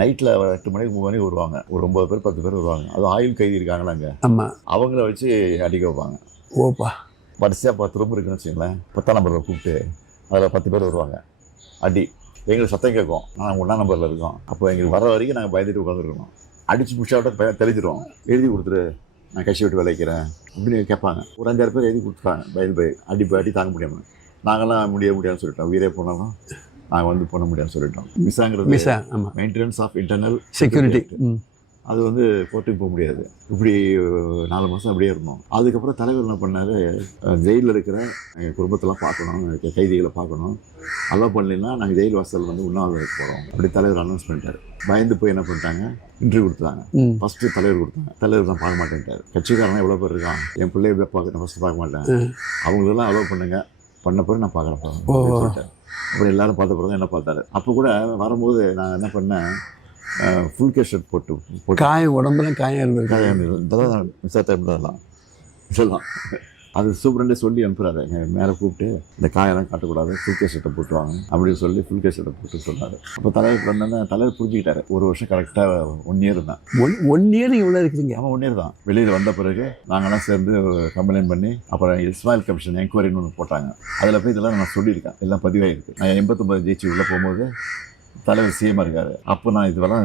நைட்டில் 8 மணிக்கு 3 மணிக்கு வருவாங்க. ஒரு 9 பேர் 10 பேர் வருவாங்க. அதுவும் ஆயுள் கைதி இருக்காங்களா அங்கே, ஆமாம். அவங்கள வச்சு அடிக்க வைப்பாங்க. ஓப்பா. வரிசையாக 10 ரூம் இருக்குன்னு வச்சுங்களேன். 10ஆம் நம்பரில் கூப்பிட்டு அதில் 10 பேர் வருவாங்க. அடி எங்களுக்கு சத்தம் கேட்கும். நாங்கள் 1ஆம் நம்பரில் இருக்கோம். அப்போ எங்களுக்கு வர வரைக்கும் நாங்கள் பயந்துட்டு உட்காந்துருக்கணும். அடிச்சு முடிச்சாவிட்ட தெளிச்சிடுவோம். எழுதி கொடுத்துரு, நான் கட்சி விட்டு விளைக்கிறேன் அப்படின்னு கேட்பாங்க. ஒரு 5-6 பேர் எழுதி கொடுத்துருக்காங்க. பயந்து அடி தாங்க முடியாமல். நாங்களாம் முடியாதுன்னு சொல்லிட்டோம். உயிரே போனாலும் நாங்கள் வந்து பண்ண முடியாதுன்னு சொல்லிட்டோம். மிஸ்ஸாங்கிறது ஆமாம், மெயின்டெனன்ஸ் ஆஃப் இன்டர்னல் செக்யூரிட்டி. அது வந்து கோர்ட்டுக்கு போக முடியாது. இப்படி 4 மாதம் அப்படியே இருந்தோம். அதுக்கப்புறம் தலைவர் என்ன பண்ணார், ஜெயிலில் இருக்கிற எங்கள் குடும்பத்தெல்லாம் பார்க்கணும், கைதிகளை பார்க்கணும், அலோவ் பண்ணலைன்னா நாங்கள் ஜெயில் வாசல் வந்து உண்ணாவிரதம் போகிறோம் அப்படி தலைவர் அனௌன்ஸ் பண்ணிட்டார். பயந்து போய் என்ன பண்ணிட்டாங்க, இன்டர்வியூ கொடுத்தாங்க. ஃபஸ்ட்டு தலைவர் கொடுத்தாங்க. தலைவர் தான் பார்க்க மாட்டேன்ட்டார். கட்சிக்காரனா எவ்வளோ பேர் இருக்கான், என் பிள்ளைய பார்க்க ஃபஸ்ட்டு பார்க்க மாட்டேன், அவங்களெல்லாம் அலோவ் பண்ணுங்க, பண்ண பிறகு நான் பார்க்குறேன் சொல்லிட்டேன். அப்படி எல்லாரும் பார்த்த பிறகு என்ன பார்த்தாரு. அப்போ கூட வரும்போது நான் என்ன பண்ணேன், ஃபுல் கேஸ் ஷர்ட் போட்டு காயம், உடம்புல காயம் இருந்தது. காயம் இதெல்லாம் மிஸ் இதெல்லாம் அது சூப்பரண்டே சொல்லி அனுப்புகிறாரு. மேலே கூப்பிட்டு இந்த காயெல்லாம் காட்டக்கூடாது, ஃபுல் கேஸ் ஷர்ட்டை போட்டுவாங்க அப்படின்னு சொல்லி ஃபுல் கேஸ் ஷர்ட்டை போட்டு சொன்னார். அப்போ தலைவர் வந்தோன்னே தலைவர் புரிஞ்சுக்கிட்டாரு. 1 வருஷம் கரெக்டாக 1 இயர் தான். 1 இயர் இவ்வளோ இருக்குதுங்க. ஆமாம், 1 இயர் தான். வெளியில் வந்த பிறகு நாங்கள்லாம் சேர்ந்து கம்ப்ளைண்ட் பண்ணி அப்புறம் இஸ்மாயில் கமிஷன் என்கொயரின்னு ஒன்று போட்டாங்க. அதில் போய் இதெல்லாம் நான் சொல்லியிருக்கேன், எல்லாம் பதிவாகிருக்கு. நான் 89 ஜெயிச்சு உள்ளே போகும்போது தலைவர் சிஎம்மாக இருக்காரு. அப்போ நான் இதெல்லாம்